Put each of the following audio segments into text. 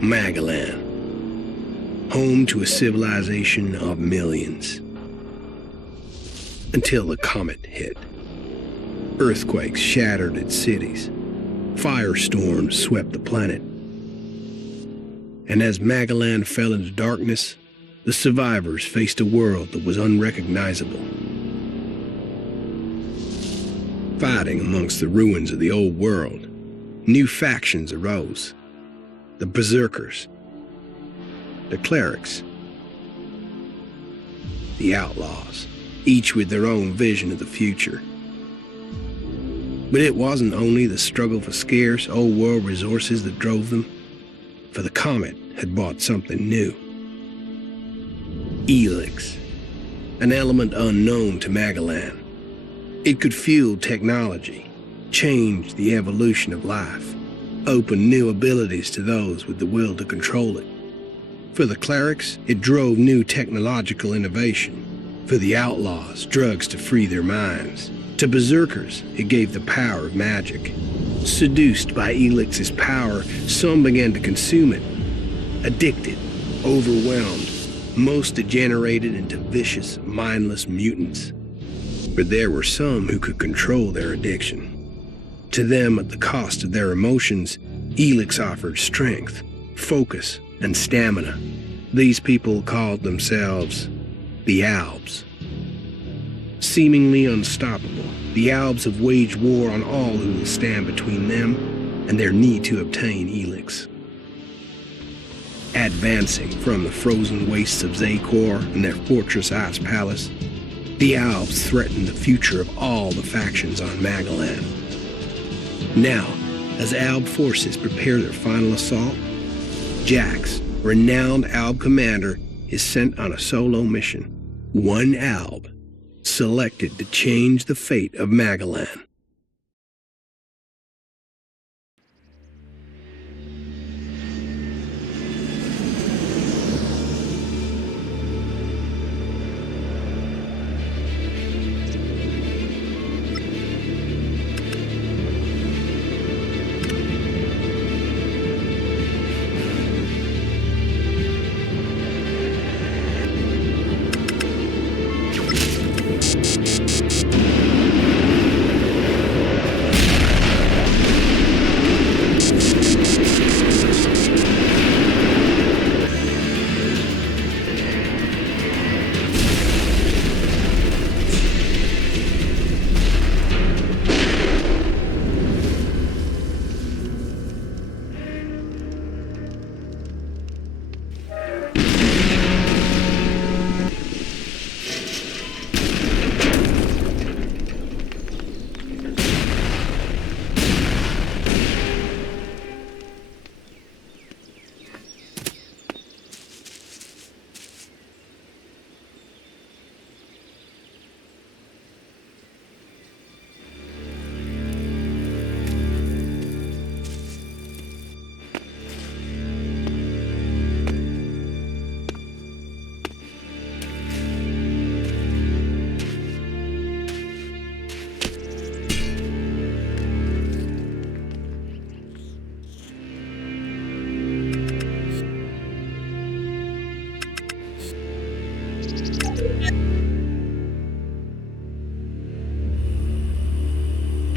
Magalan, home to a civilization of millions. Until the comet hit. Earthquakes shattered its cities. Firestorms swept the planet. And as Magalan fell into darkness, the survivors faced a world that was unrecognizable. Fighting amongst the ruins of the old world, new factions arose. The Berserkers, the Clerics, the Outlaws, each with their own vision of the future. But it wasn't only the struggle for scarce old world resources that drove them, for the comet had brought something new. Elex, an element unknown to Magalan. It could fuel technology, change the evolution of life, open new abilities to those with the will to control it. For the clerics, it drove new technological innovation. For the outlaws, drugs to free their minds. To berserkers, it gave the power of magic. Seduced by Elix's power, some began to consume it. Addicted, overwhelmed, most degenerated into vicious, mindless mutants. But there were some who could control their addiction. To them, at the cost of their emotions, Elex offered strength, focus, and stamina. These people called themselves the Albs. Seemingly unstoppable, the Albs have waged war on all who will stand between them and their need to obtain Elex. Advancing from the frozen wastes of Zakor and their fortress ice palace, the Albs threaten the future of all the factions on Magalan. Now, as Alb forces prepare their final assault, Jax, renowned Alb commander, is sent on a solo mission. One Alb, selected to change the fate of Magalan.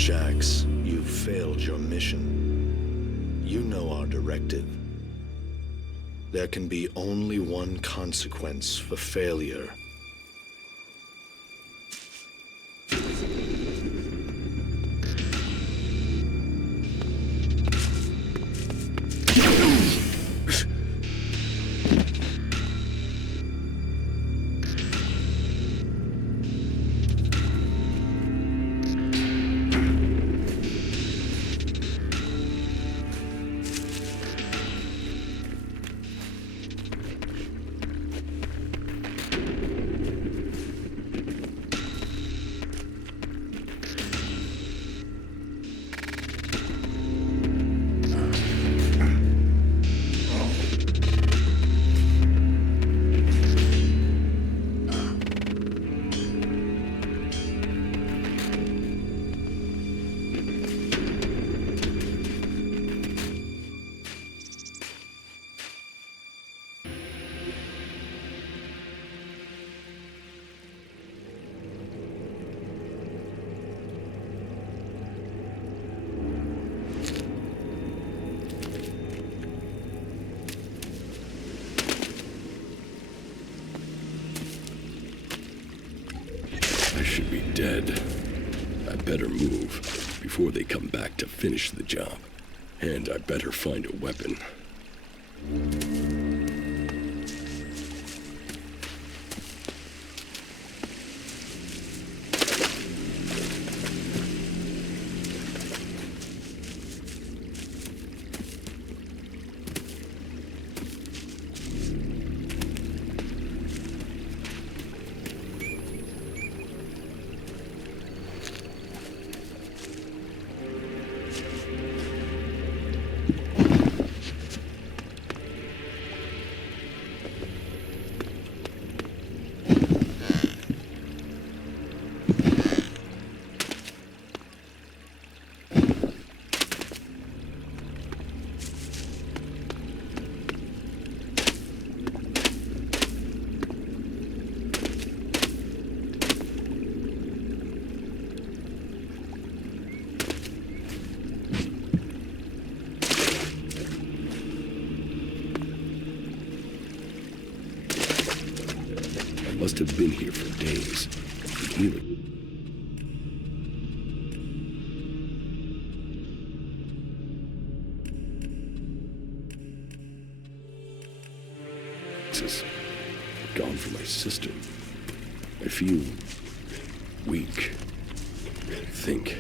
Jax, you've failed your mission. You know our directive. There can be only one consequence for failure. before they come back to finish the job. And I better find a weapon. Must have been here for days. Is gone for my sister. I feel weak. Think,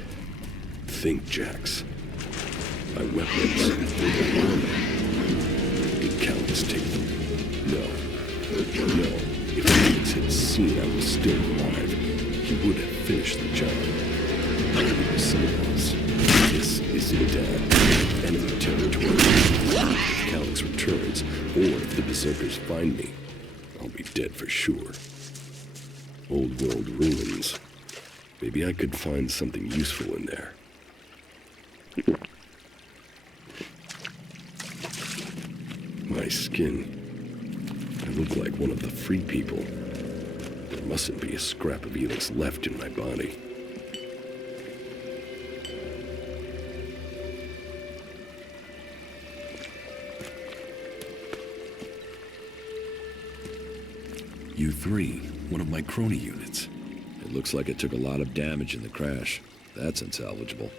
Jax. My weapons. Did Callus take them? No. If Elex had seen I was still alive, he would have finished the job. It was someone else. This isn't enemy territory. If Callus returns, or if the Berserkers find me, I'll be dead for sure. Old world ruins. Maybe I could find something useful in there. My skin. I look like one of the free people. There mustn't be a scrap of Elex left in my body. U3, one of my crony units. It looks like it took a lot of damage in the crash. That's unsalvageable.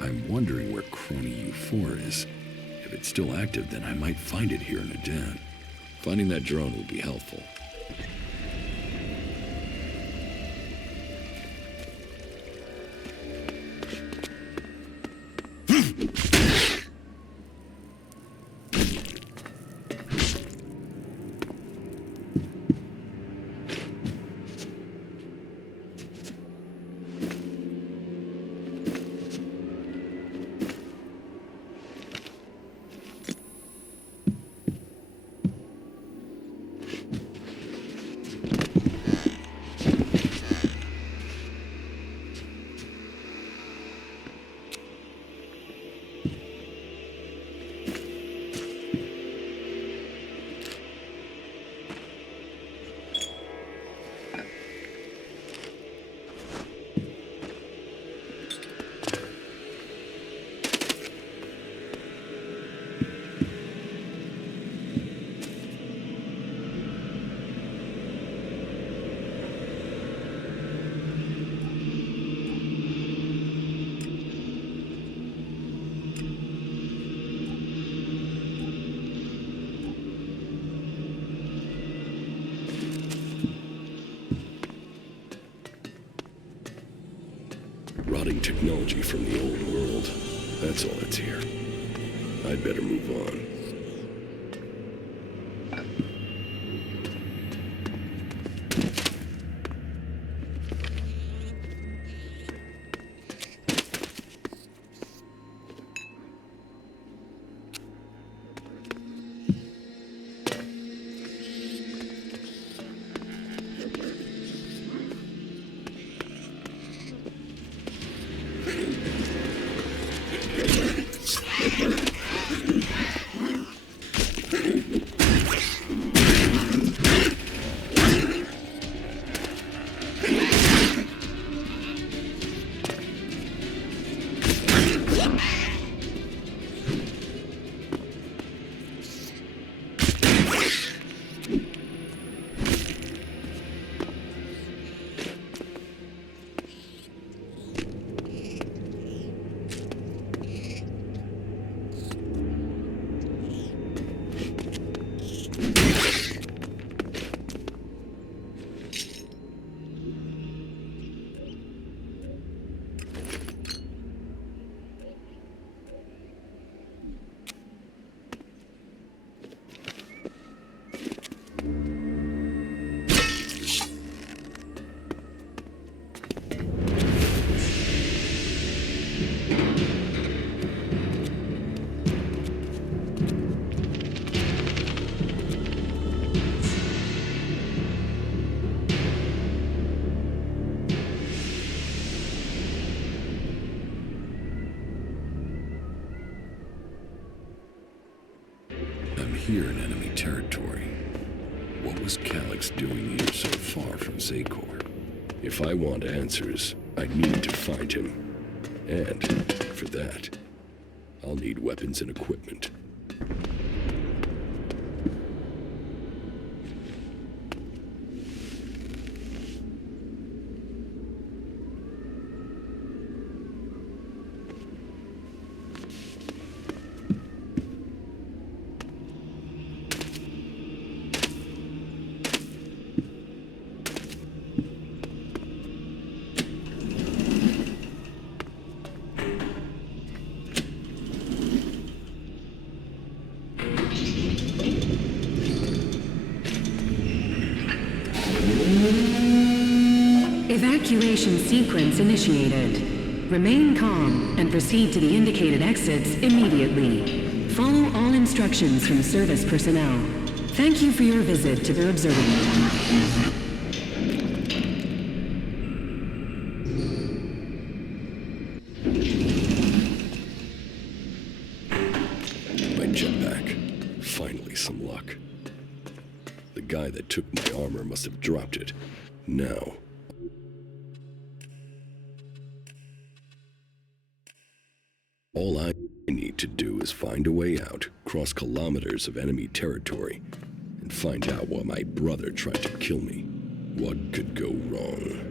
I'm wondering where crony U4 is. If it's still active, then I might find it here in a den. Finding that drone will be helpful. Rotting technology from the old world. That's all that's here. I'd better move on. here in enemy territory. What was Calyx doing here so far from Zakor? If I want answers, I need to find him. And, for that, I'll need weapons and equipment. Evacuation sequence initiated. Remain calm and proceed to the indicated exits immediately. Follow all instructions from service personnel. Thank you for your visit to the observatory. My jetpack. Finally some luck. The guy that took my armor must have dropped it. Now, all I need to do is find a way out, cross kilometers of enemy territory, and find out why my brother tried to kill me. What could go wrong?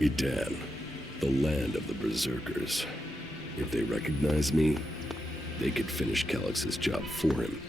Edan, the land of the Berserkers. If they recognize me, they could finish Calyx's job for him.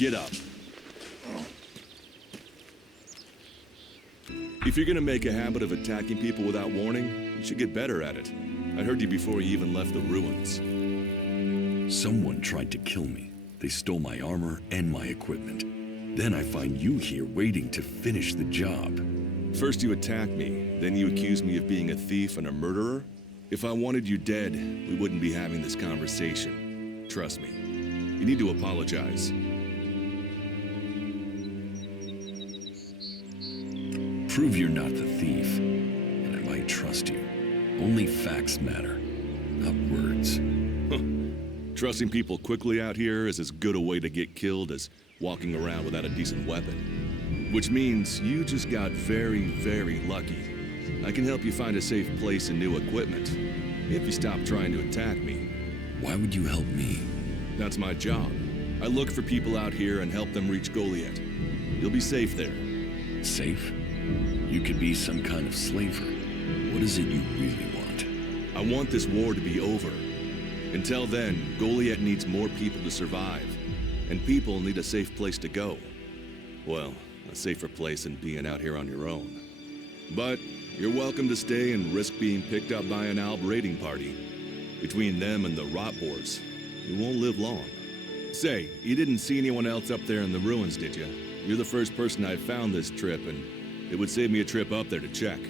Get up. If you're gonna make a habit of attacking people without warning, you should get better at it. I heard you before you even left the ruins. Someone tried to kill me. They stole my armor and my equipment. Then I find you here waiting to finish the job. First you attack me, then you accuse me of being a thief and a murderer? If I wanted you dead, we wouldn't be having this conversation. Trust me. You need to apologize. Prove you're not the thief, and I might trust you. Only facts matter, not words. Trusting people quickly out here is as good a way to get killed as walking around without a decent weapon. Which means you just got very, very lucky. I can help you find a safe place and new equipment, if you stop trying to attack me. Why would you help me? That's my job. I look for people out here and help them reach Goliath. You'll be safe there. Safe? You could be some kind of slaver. What is it you really want? I want this war to be over. Until then, Goliath needs more people to survive. And people need a safe place to go. Well, a safer place than being out here on your own. But you're welcome to stay and risk being picked up by an Alb raiding party. Between them and the rot boars, you won't live long. Say, you didn't see anyone else up there in the ruins, did you? You're the first person I've found this trip, and it would save me a trip up there to check.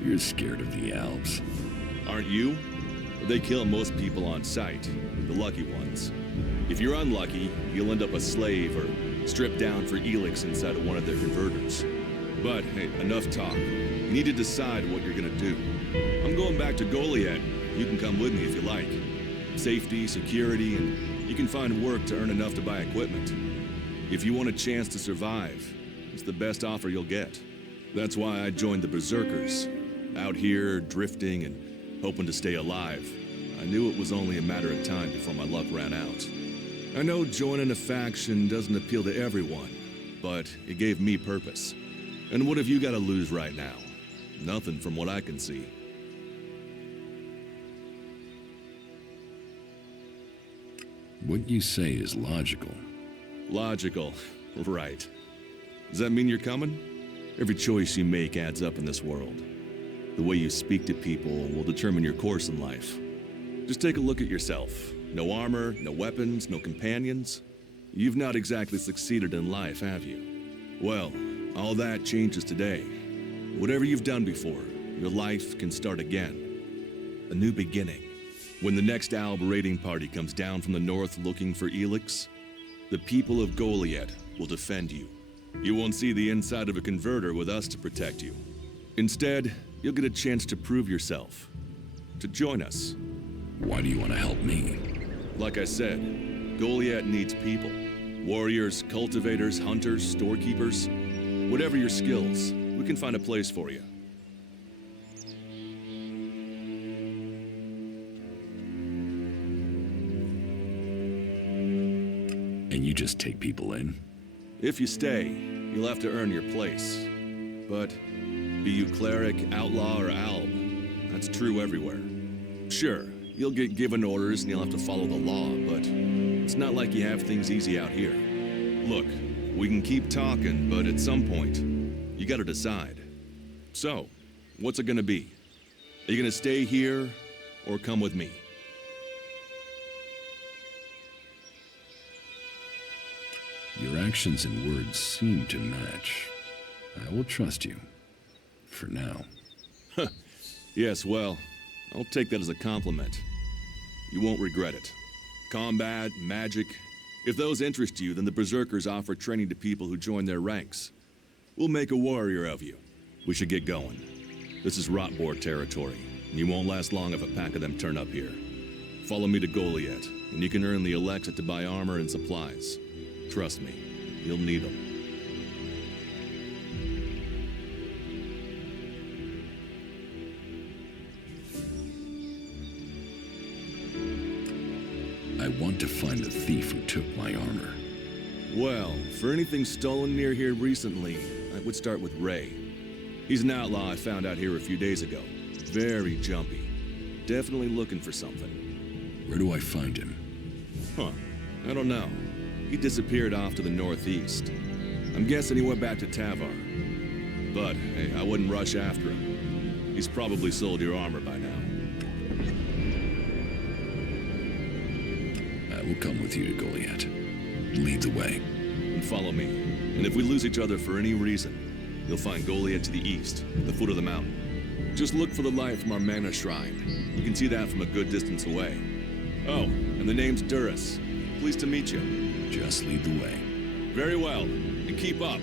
You're scared of the Alps. Aren't you? They kill most people on sight, the lucky ones. If you're unlucky, you'll end up a slave or stripped down for Elex inside of one of their converters. But, hey, enough talk. You need to decide what you're gonna do. I'm going back to Goliath. You can come with me if you like. Safety, security, and you can find work to earn enough to buy equipment. If you want a chance to survive, it's the best offer you'll get. That's why I joined the Berserkers. Out here, drifting and hoping to stay alive. I knew it was only a matter of time before my luck ran out. I know joining a faction doesn't appeal to everyone, but it gave me purpose. And what have you got to lose right now? Nothing from what I can see. What you say is logical. Logical, right. Does that mean you're coming? Every choice you make adds up in this world. The way you speak to people will determine your course in life. Just take a look at yourself. No armor, no weapons, no companions. You've not exactly succeeded in life, have you? Well, all that changes today. Whatever you've done before, your life can start again. A new beginning. When the next Alb raiding party comes down from the north looking for Elex, the people of Goliath will defend you. You won't see the inside of a converter with us to protect you. Instead, you'll get a chance to prove yourself. To join us. Why do you want to help me? Like I said, Goliath needs people. Warriors, cultivators, hunters, storekeepers. Whatever your skills, we can find a place for you. And you just take people in? If you stay, you'll have to earn your place. But be you cleric, outlaw, or alb, that's true everywhere. Sure, you'll get given orders and you'll have to follow the law, but it's not like you have things easy out here. Look, we can keep talking, but at some point, you gotta decide. So, what's it gonna be? Are you gonna stay here, or come with me? Your actions and words seem to match. I will trust you. For now. Yes, well, I'll take that as a compliment. You won't regret it. Combat, magic. If those interest you, then the Berserkers offer training to people who join their ranks. We'll make a warrior of you. We should get going. This is Rotboar territory, and you won't last long if a pack of them turn up here. Follow me to Goliath, and you can earn the Elex to buy armor and supplies. Trust me, you'll need them. I want to find the thief who took my armor. Well, for anything stolen near here recently, I would start with Ray. He's an outlaw I found out here a few days ago. Very jumpy. Definitely looking for something. Where do I find him? Huh. I don't know. He disappeared off to the northeast. I'm guessing he went back to Tavar. But, hey, I wouldn't rush after him. He's probably sold your armor by now. I will come with you to Goliath. Lead the way. And follow me. And if we lose each other for any reason, you'll find Goliath to the east, at the foot of the mountain. Just look for the light from our mana shrine. You can see that from a good distance away. Oh, and the name's Duras. Pleased to meet you. Just lead the way. Very well. And keep up.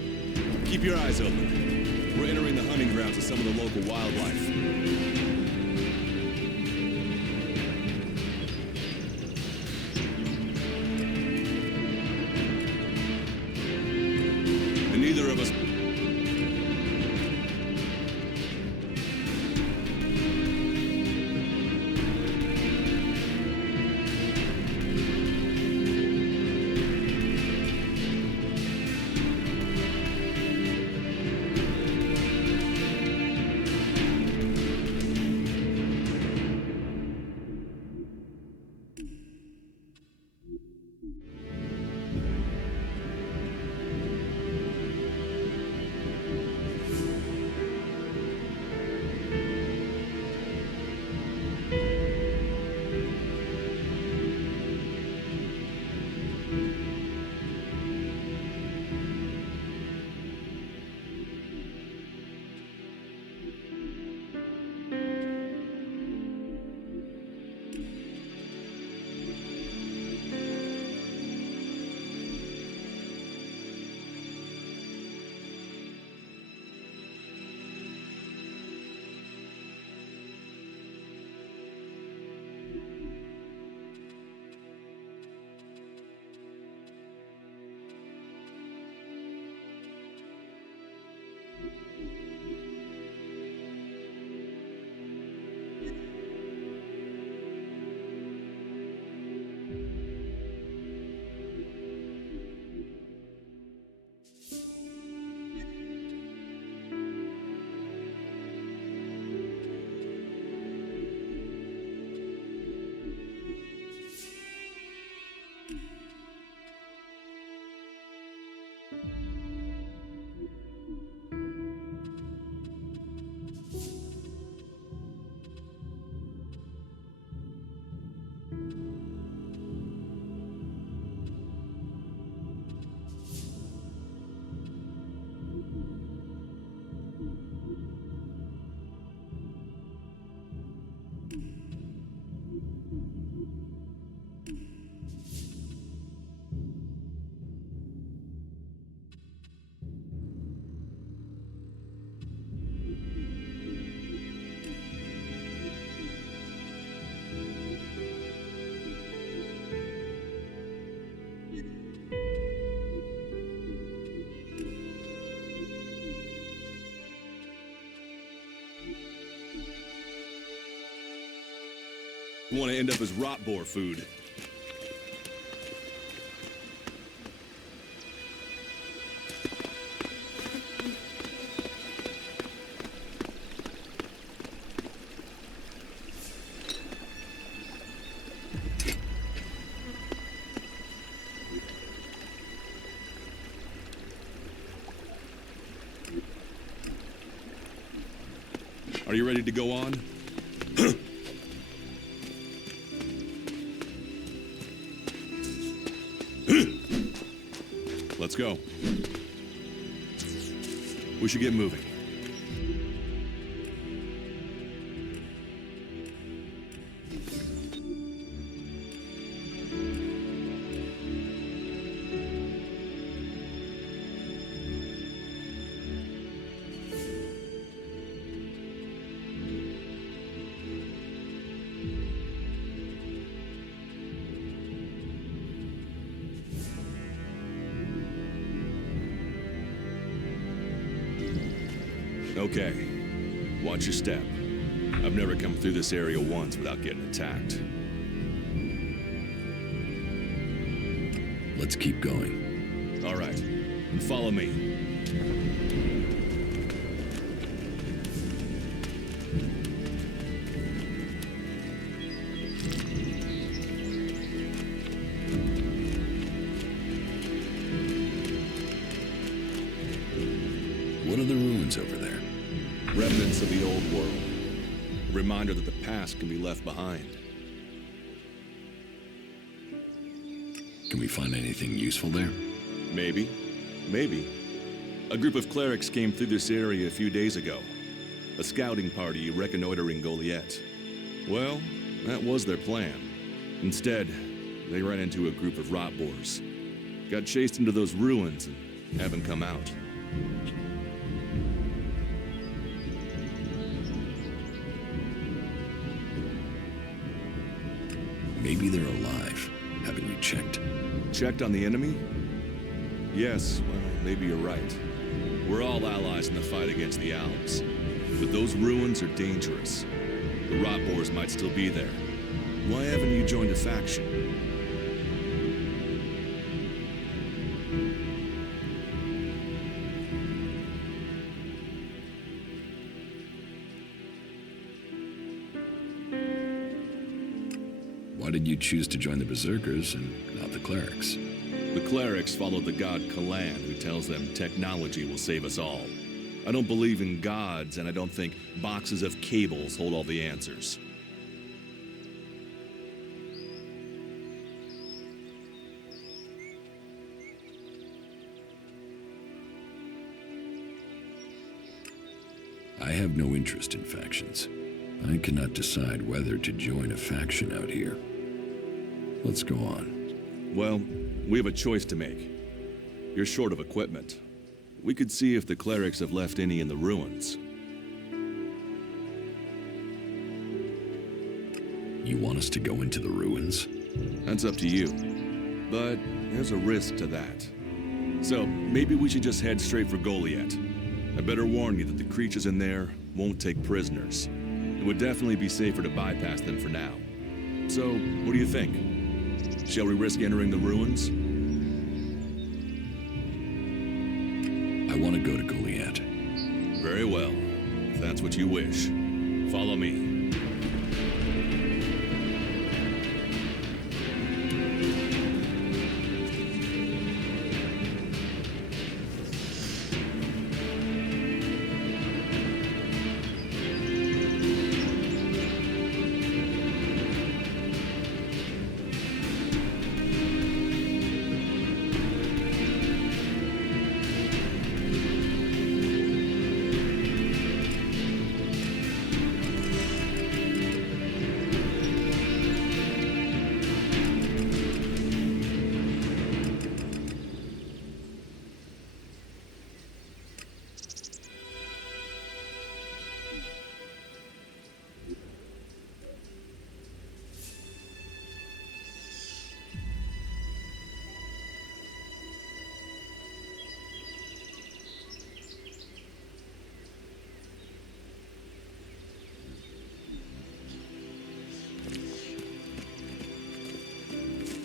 Keep your eyes open. We're entering the hunting grounds of some of the local wildlife. And neither of us... You want to end up as rot boar food. Are you ready to go on? Let's go. We should get moving. Okay, watch your step. I've never come through this area once without getting attacked. Let's keep going. All right, and follow me. ruins over there? Remnants of the old world. A reminder that the past can be left behind. Can we find anything useful there? Maybe. Maybe. A group of clerics came through this area a few days ago. A scouting party reconnoitering Goliath. Well, that was their plan. Instead, they ran into a group of rot boars. Got chased into those ruins and haven't come out. Maybe they're alive. Haven't you checked? Checked on the enemy? Yes, well, maybe you're right. We're all allies in the fight against the Alps. But those ruins are dangerous. The rot boars might still be there. Why haven't you joined a faction? Why did you choose to join the Berserkers and not the clerics? The clerics follow the god Kalan, who tells them technology will save us all. I don't believe in gods, and I don't think boxes of cables hold all the answers. I have no interest in factions. I cannot decide whether to join a faction out here. Let's go on. Well, we have a choice to make. You're short of equipment. We could see if the clerics have left any in the ruins. You want us to go into the ruins? That's up to you. But there's a risk to that. So maybe we should just head straight for Goliath. I better warn you that the creatures in there won't take prisoners. It would definitely be safer to bypass them for now. So, what do you think? Shall we risk entering the ruins? I want to go to Goliath. Very well. If that's what you wish. Follow me.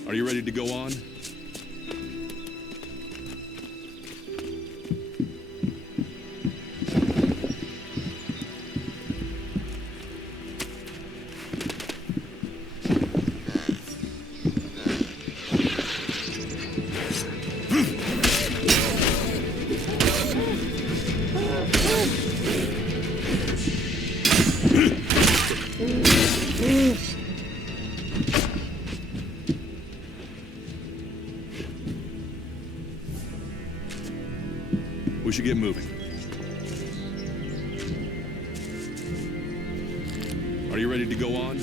Are you ready to go on? We should get moving. Are you ready to go on?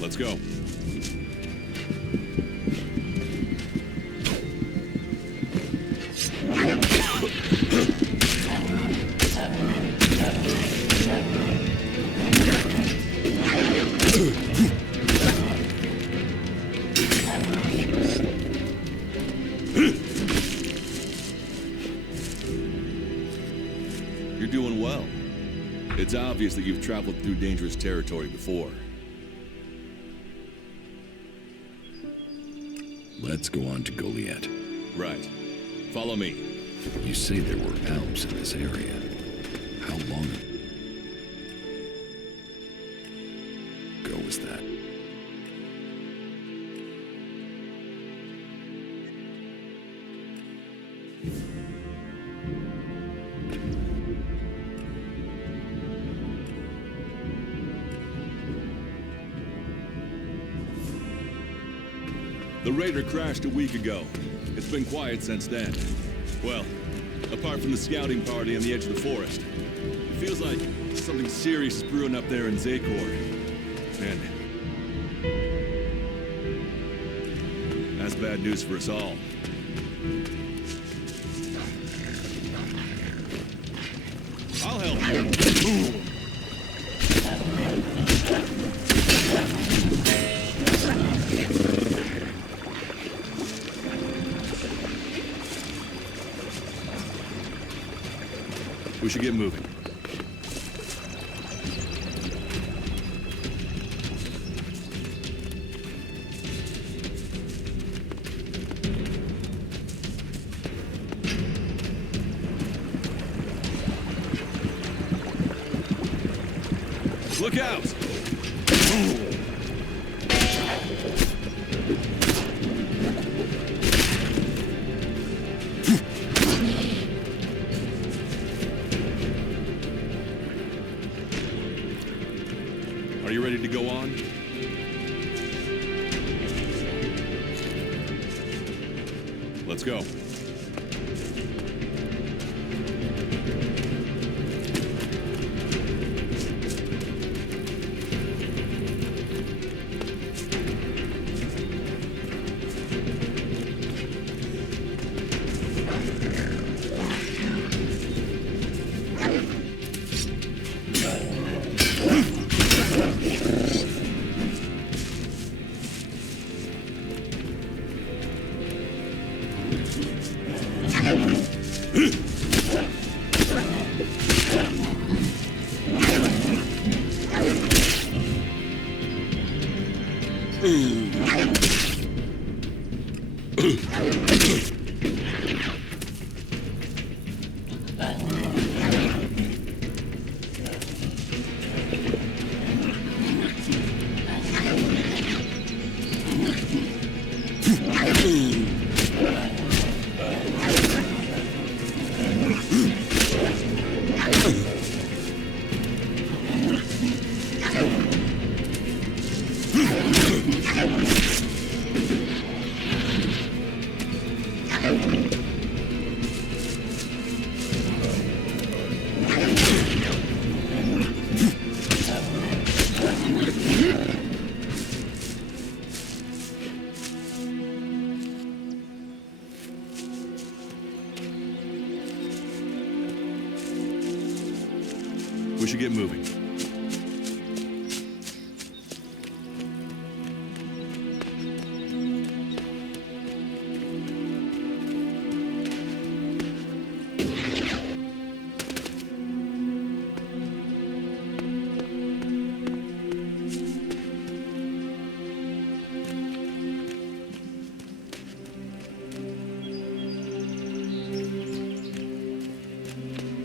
Let's go. You're doing well. It's obvious that you've traveled through dangerous territory before. Let's go on to Goliath. Right. Follow me. You say there were Alps in this area. How long ago was that? The Raider crashed a week ago. It's been quiet since then. Well, apart from the scouting party on the edge of the forest. It feels like something serious is brewing up there in Zakor. And that's bad news for us all. I'll help you. We should get moving. Look out! Are you ready to go on? Let's go. We should get moving.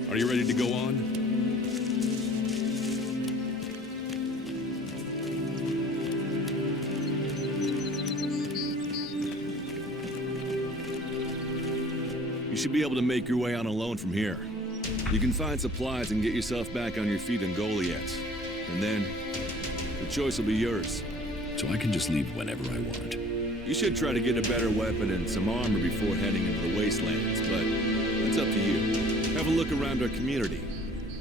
Are you ready to go on? You should be able to make your way on alone from here. You can find supplies and get yourself back on your feet in Goliath. And then, the choice will be yours. So I can just leave whenever I want. You should try to get a better weapon and some armor before heading into the wastelands, but that's up to you. Have a look around our community.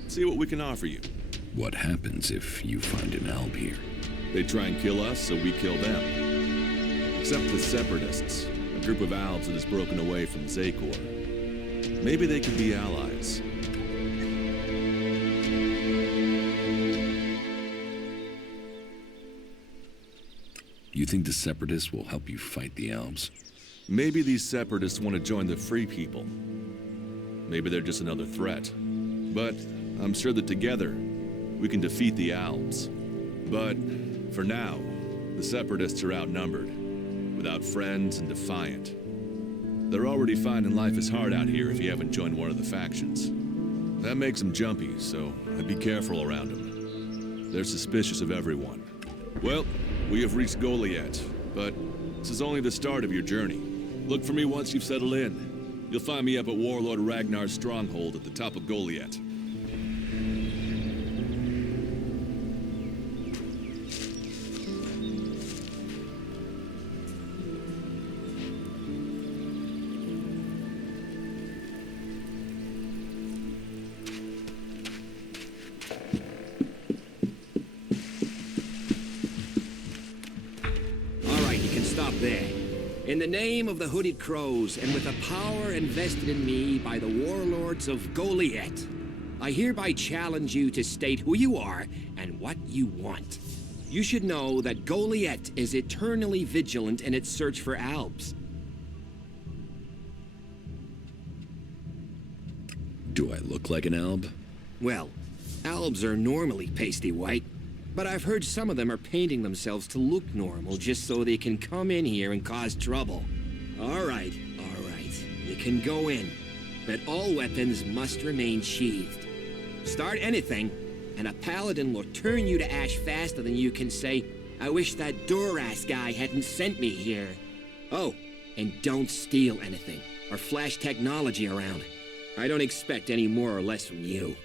See what we can offer you. What happens if you find an Alb here? They try and kill us, so we kill them. Except the Separatists, a group of Albs that has broken away from Zakor. Maybe they could be allies. You think the Separatists will help you fight the Albs? Maybe these Separatists want to join the Free People. Maybe they're just another threat. But I'm sure that together, we can defeat the Albs. But for now, the Separatists are outnumbered, without friends and defiant. They're already finding life is hard out here if you haven't joined one of the factions. That makes them jumpy, so I'd be careful around them. They're suspicious of everyone. Well, we have reached Goliath, but this is only the start of your journey. Look for me once you've settled in. You'll find me up at Warlord Ragnar's stronghold at the top of Goliath. right, you can stop there. In the name of the Hooded Crows, and with the power invested in me by the warlords of Goliath, I hereby challenge you to state who you are and what you want. You should know that Goliath is eternally vigilant in its search for Albs. Do I look like an Alb? Well, Albs are normally pasty white, but I've heard some of them are painting themselves to look normal just so they can come in here and cause trouble. All right. You can go in, but all weapons must remain sheathed. Start anything, and a paladin will turn you to ash faster than you can say, "I wish that Duras guy hadn't sent me here." Oh, and don't steal anything, or flash technology around. I don't expect any more or less from you.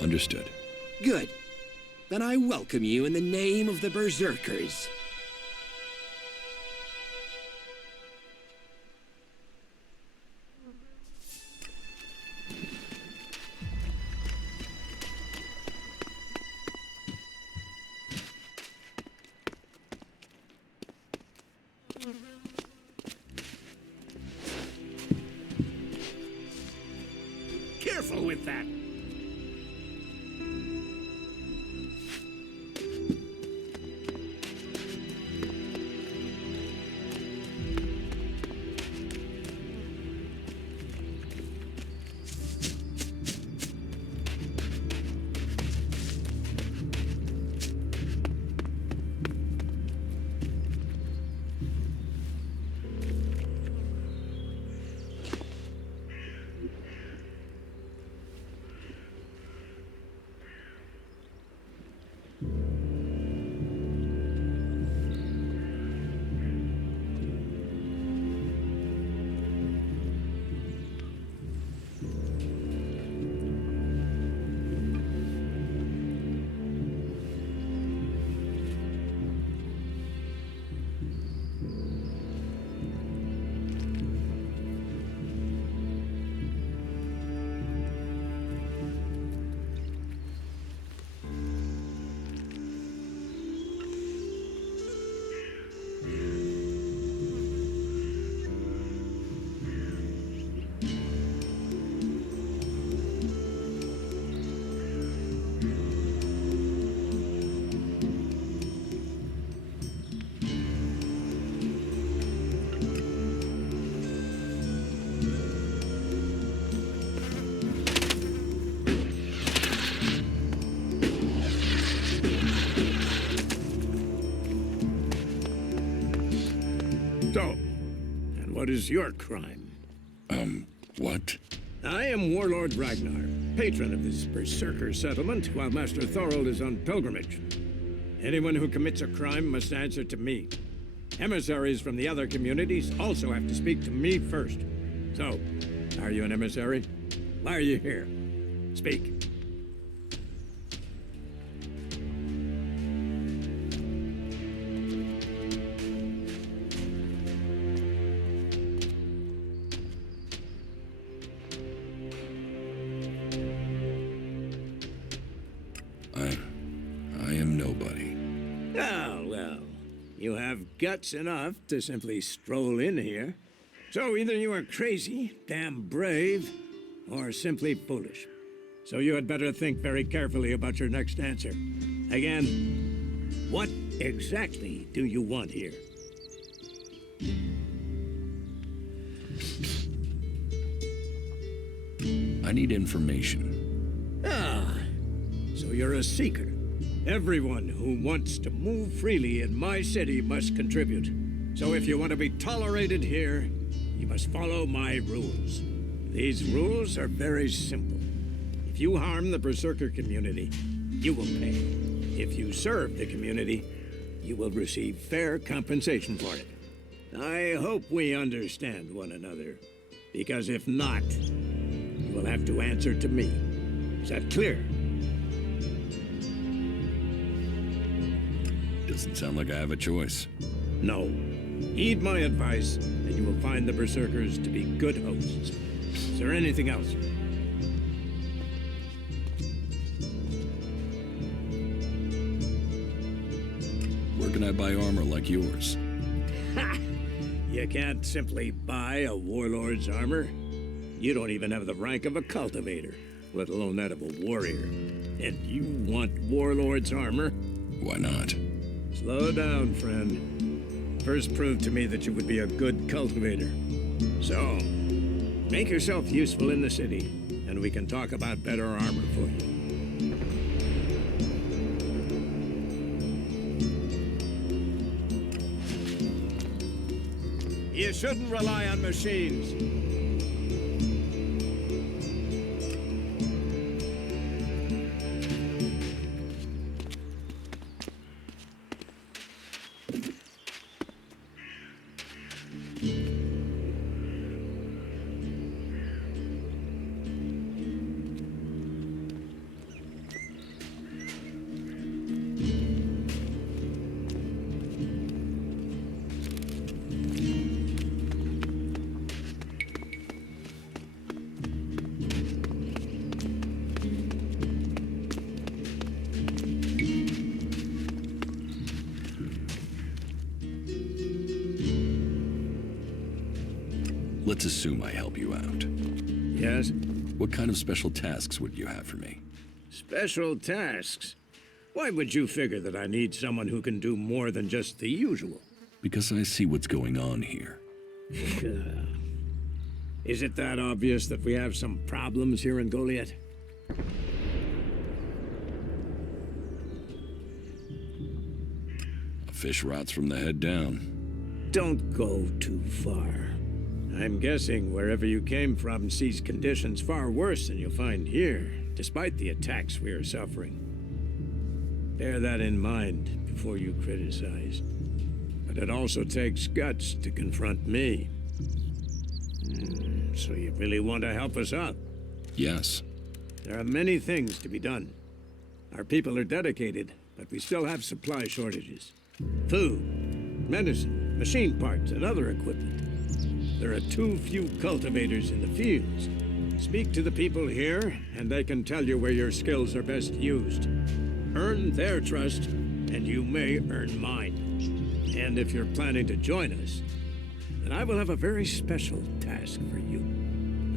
Understood. Good. Then I welcome you in the name of the Berserkers. Careful with that. So, and what is your crime? What? I am Warlord Ragnar, patron of this Berserker settlement, while Master Thorold is on pilgrimage. Anyone who commits a crime must answer to me. Emissaries from the other communities also have to speak to me first. So, are you an emissary? Why are you here? Speak. I am nobody. Oh, well, you have guts enough to simply stroll in here. So either you are crazy, damn brave, or simply foolish. So you had better think very carefully about your next answer. Again, what exactly do you want here? I need information. Ah, so you're a seeker. Everyone who wants to move freely in my city must contribute. So if you want to be tolerated here, you must follow my rules. These rules are very simple. If you harm the Berserker community, you will pay. If you serve the community, you will receive fair compensation for it. I hope we understand one another, because if not, you will have to answer to me. Is that clear? Doesn't sound like I have a choice. No. Heed my advice, and you will find the Berserkers to be good hosts. Is there anything else? Where can I buy armor like yours? You can't simply buy a warlord's armor. You don't even have the rank of a cultivator, let alone that of a warrior. And you want warlord's armor? Why not? Slow down, friend. First prove to me that you would be a good cultivator. So, make yourself useful in the city, and we can talk about better armor for you. You shouldn't rely on machines. Let's assume I help you out. Yes? What kind of special tasks would you have for me? Special tasks? Why would you figure that I need someone who can do more than just the usual? Because I see what's going on here. Is it that obvious that we have some problems here in Goliath? A fish rots from the head down. Don't go too far. I'm guessing wherever you came from sees conditions far worse than you'll find here, despite the attacks we are suffering. Bear that in mind before you criticize. But it also takes guts to confront me. So you really want to help us out? Yes. There are many things to be done. Our people are dedicated, but we still have supply shortages. Food, medicine, machine parts, and other equipment. There are too few cultivators in the fields. Speak to the people here, and they can tell you where your skills are best used. Earn their trust, and you may earn mine. And if you're planning to join us, then I will have a very special task for you.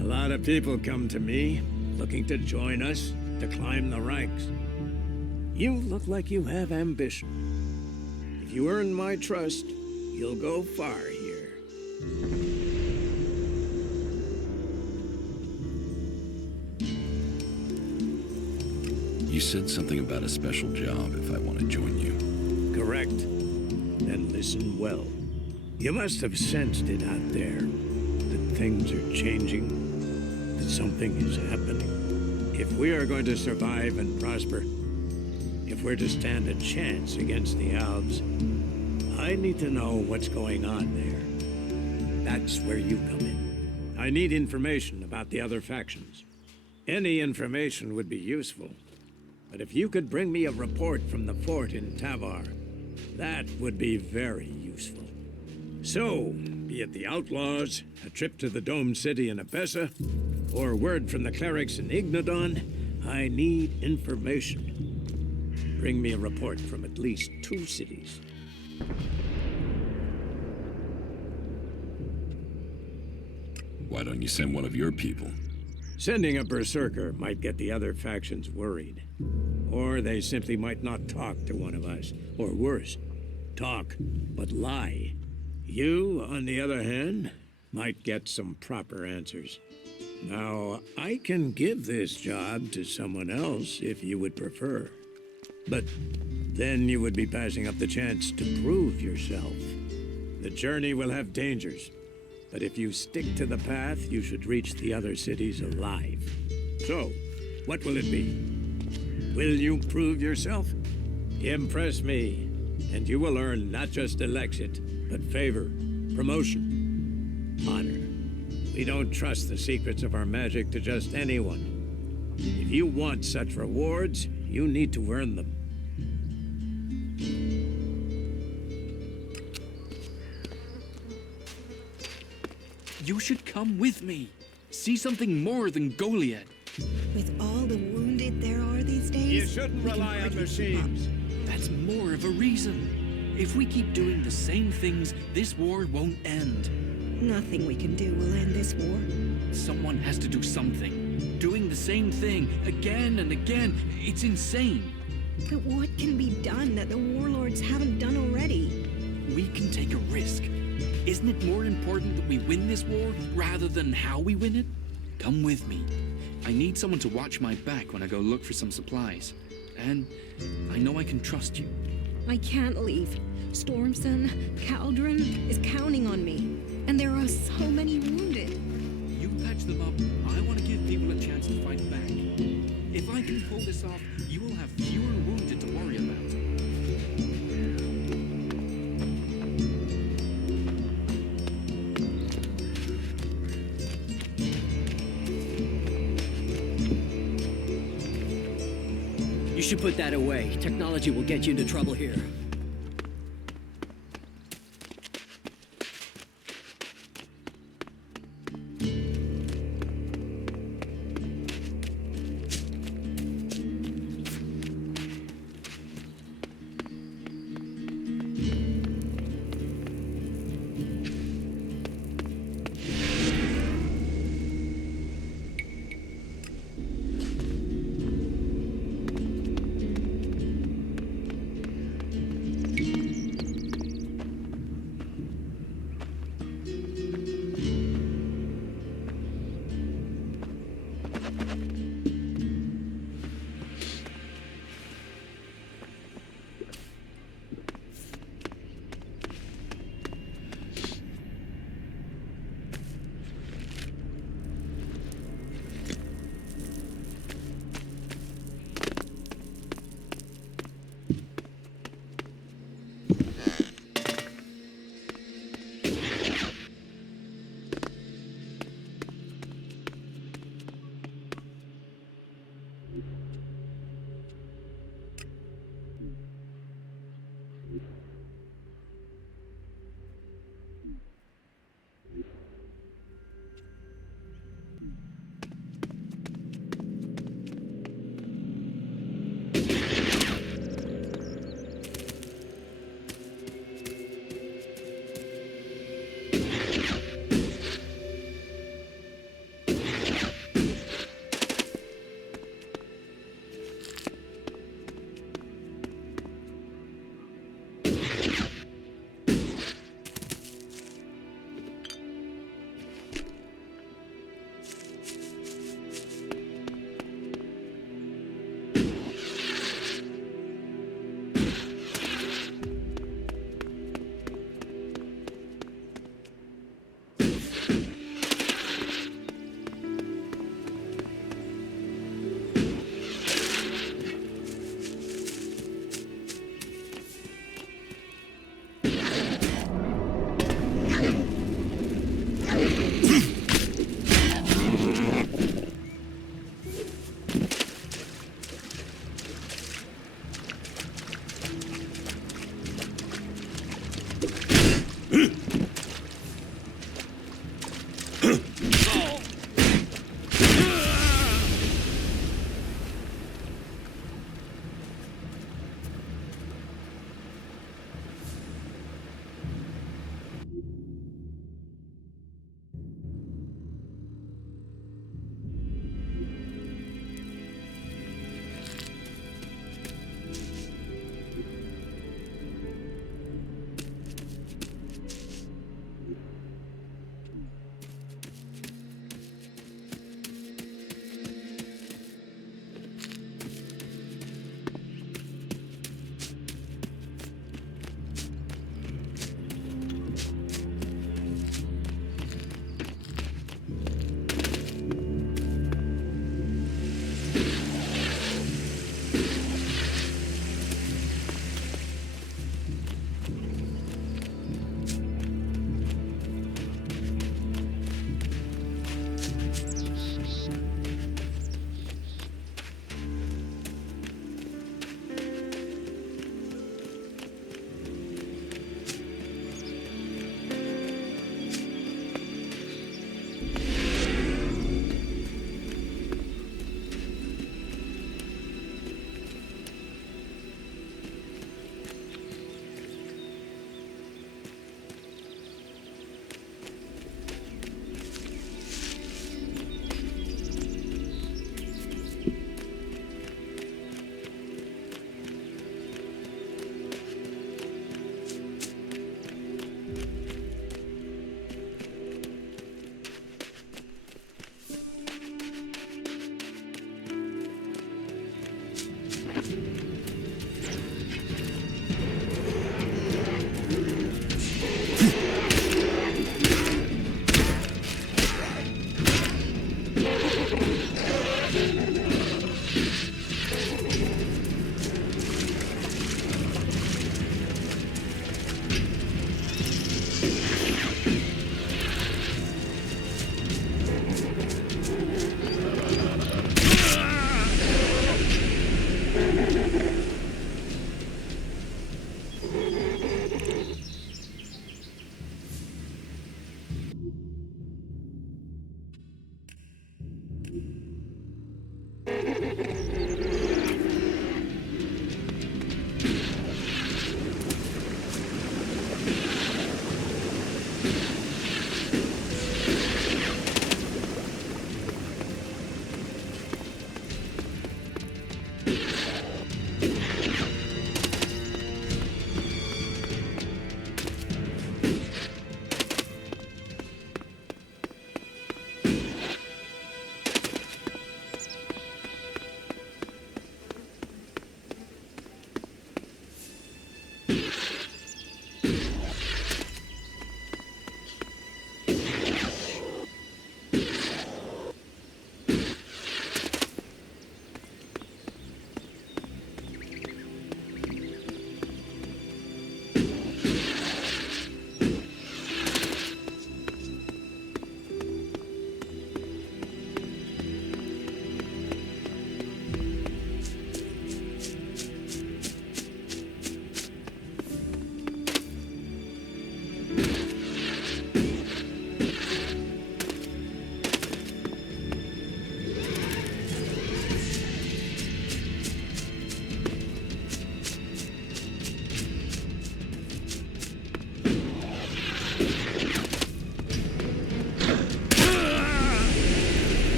A lot of people come to me, looking to join us, to climb the ranks. You look like you have ambition. If you earn my trust, you'll go far here. You said something about a special job if I want to join you. Correct. Then listen well. You must have sensed it out there, that things are changing, that something is happening. If we are going to survive and prosper, if we're to stand a chance against the Alps, I need to know what's going on there. That's where you come in. I need information about the other factions. Any information would be useful. But if you could bring me a report from the fort in Tavar, that would be very useful. So, be it the outlaws, a trip to the domed city in Abessa, or word from the clerics in Ignodon, I need information. Bring me a report from at least 2 cities. Why don't you send one of your people? Sending a berserker might get the other factions worried. Or they simply might not talk to one of us. Or worse, talk, but lie. You, on the other hand, might get some proper answers. Now, I can give this job to someone else if you would prefer. But then you would be passing up the chance to prove yourself. The journey will have dangers. But if you stick to the path, you should reach the other cities alive. So, what will it be? Will you prove yourself? Impress me, and you will earn not just Elexit, but favor, promotion, honor. We don't trust the secrets of our magic to just anyone. If you want such rewards, you need to earn them. You should come with me. See something more than Goliath. With all the wounded there are these days, You shouldn't rely on machines. That's more of a reason. If we keep doing the same things, this war won't end. Nothing we can do will end this war. Someone has to do something. Doing the same thing again and again, it's insane. But what can be done that the warlords haven't done already? We can take a risk. Isn't it more important that we win this war rather than how we win it? Come with me. I need someone to watch my back when I go look for some supplies. And I know I can trust you. I can't leave. Stormson, Caldron is counting on me. And there are so many wounded. You patch them up. I want to give people a chance to fight back. If I can pull this off, you will have fewer wounded to worry about. You should put that away. Technology will get you into trouble here.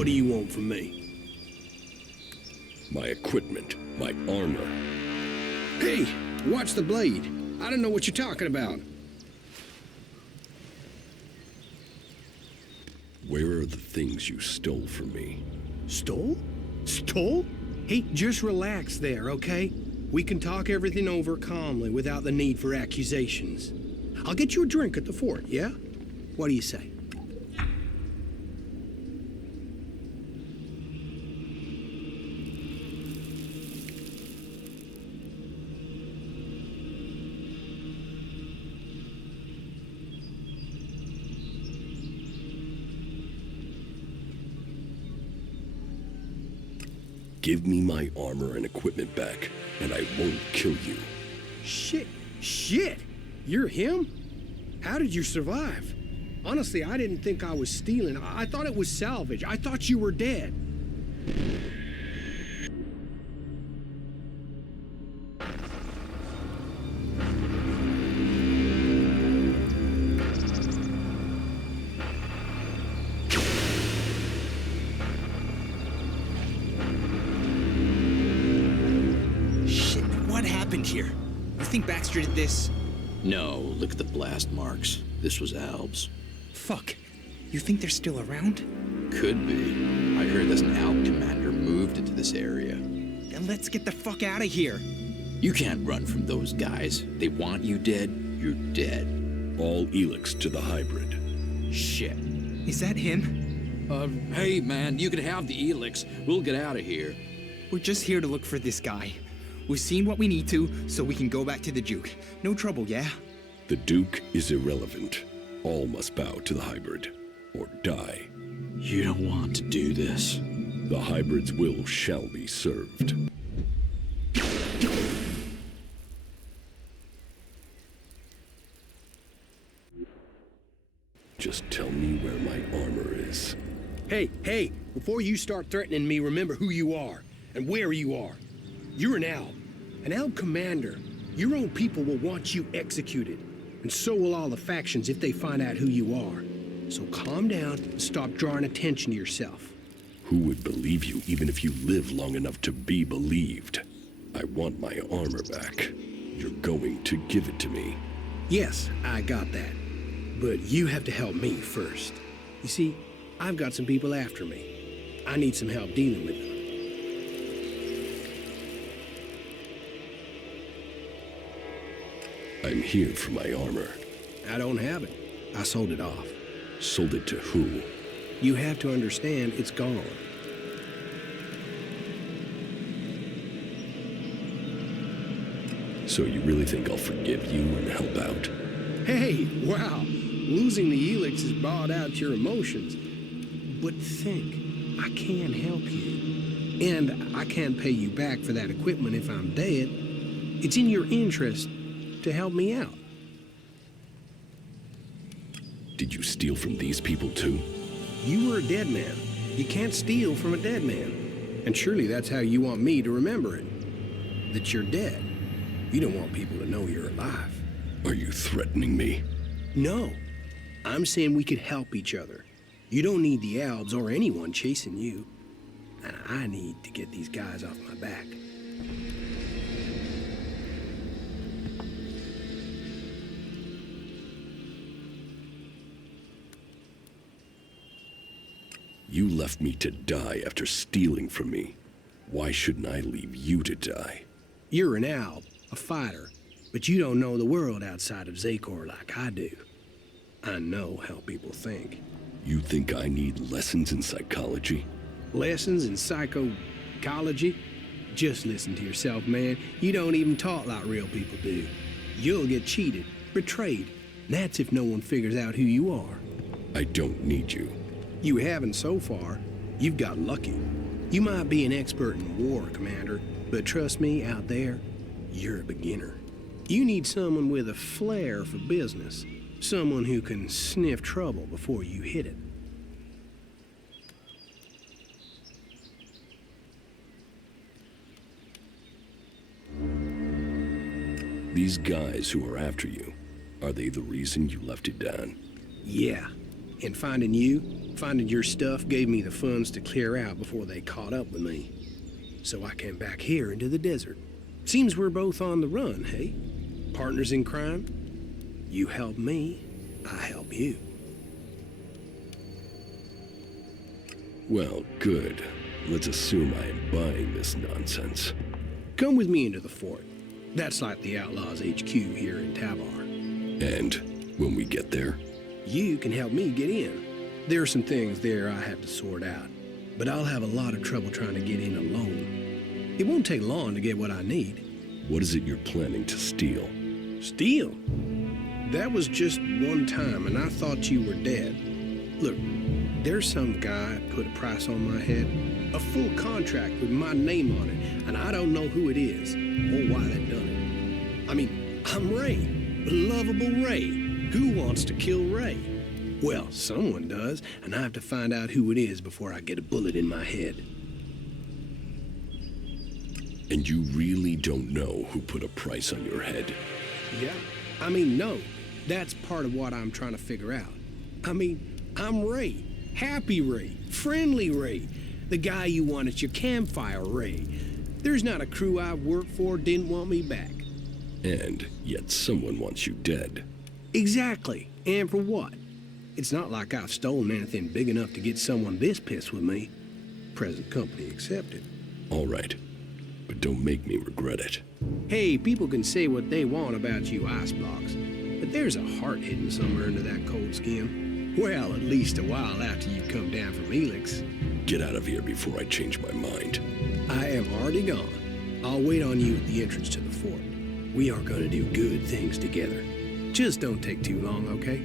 What do you want from me? My equipment, my armor. Hey, watch the blade. I don't know what you're talking about. Where are the things you stole from me? Stole? Stole? Hey, just relax there, okay? We can talk everything over calmly without the need for accusations. I'll get you a drink at the fort, yeah? What do you say? Give me my armor and equipment back, and I won't kill you. Shit! You're him? How did you survive? Honestly, I didn't think I was stealing. I thought it was salvage. I thought you were dead. Here. You think Baxter did this? No, look at the blast marks. This was Alb's. Fuck. You think they're still around? Could be. I heard there's an Alb commander moved into this area. Then let's get the fuck out of here. You can't run from those guys. They want you dead, you're dead. All Elex to the hybrid. Shit. Is that him? Hey man, you can have the Elex. We'll get out of here. We're just here to look for this guy. We've seen what we need to, so we can go back to the Duke. No trouble, yeah? The Duke is irrelevant. All must bow to the hybrid, or die. You don't want to do this. The hybrid's will shall be served. Just tell me where my armor is. Hey, before you start threatening me, remember who you are and where you are. You're an Alb commander. Your own people will want you executed, and so will all the factions if they find out who you are. So calm down and stop drawing attention to yourself. Who would believe you even if you live long enough to be believed? I want my armor back. You're going to give it to me. Yes, I got that. But you have to help me first. You see, I've got some people after me. I need some help dealing with them. I'm here for my armor. I don't have it. I sold it off. Sold it to who? You have to understand it's gone. So you really think I'll forgive you and help out? Hey, wow. Losing the Elex has brought out your emotions. But think, I can help you. And I can't pay you back for that equipment if I'm dead. It's in your interest to help me out. Did you steal from these people too? You were a dead man. You can't steal from a dead man. And surely that's how you want me to remember it. That you're dead. You don't want people to know you're alive. Are you threatening me? No. I'm saying we could help each other. You don't need the Albs or anyone chasing you. And I need to get these guys off my back. You left me to die after stealing from me. Why shouldn't I leave you to die? You're an Alb, a fighter, but you don't know the world outside of Zakor like I do. I know how people think. You think I need lessons in psychology? Lessons in psychology? Just listen to yourself, man. You don't even talk like real people do. You'll get cheated, betrayed. That's if no one figures out who you are. I don't need you. You haven't so far. You've got lucky. You might be an expert in war, Commander, but trust me, out there, you're a beginner. You need someone with a flair for business. Someone who can sniff trouble before you hit it. These guys who are after you, are they the reason you left it down? Yeah. And finding your stuff gave me the funds to clear out before they caught up with me. So I came back here into the desert. Seems we're both on the run, hey? Partners in crime? You help me, I help you. Well, good. Let's assume I am buying this nonsense. Come with me into the fort. That's like the Outlaws HQ here in Tabar. And when we get there? You can help me get in. There are some things there I have to sort out, but I'll have a lot of trouble trying to get in alone. It won't take long to get what I need. What is it you're planning to steal? Steal? That was just one time, and I thought you were dead. Look, there's some guy put a price on my head, a full contract with my name on it, and I don't know who it is or why they done it. I mean, I'm Ray, lovable Ray. Who wants to kill Ray? Well, someone does, and I have to find out who it is before I get a bullet in my head. And you really don't know who put a price on your head? Yeah, I mean, no. That's part of what I'm trying to figure out. I mean, I'm Ray. Happy Ray. Friendly Ray. The guy you want at your campfire, Ray. There's not a crew I've worked for didn't want me back. And yet someone wants you dead. Exactly. And for what? It's not like I've stolen anything big enough to get someone this pissed with me. Present company accepted. All right. But don't make me regret it. Hey, people can say what they want about you ice blocks, but there's a heart hidden somewhere under that cold skin. Well, at least a while after you come down from Elex. Get out of here before I change my mind. I am already gone. I'll wait on you at the entrance to the fort. We are going to do good things together. Just don't take too long, okay?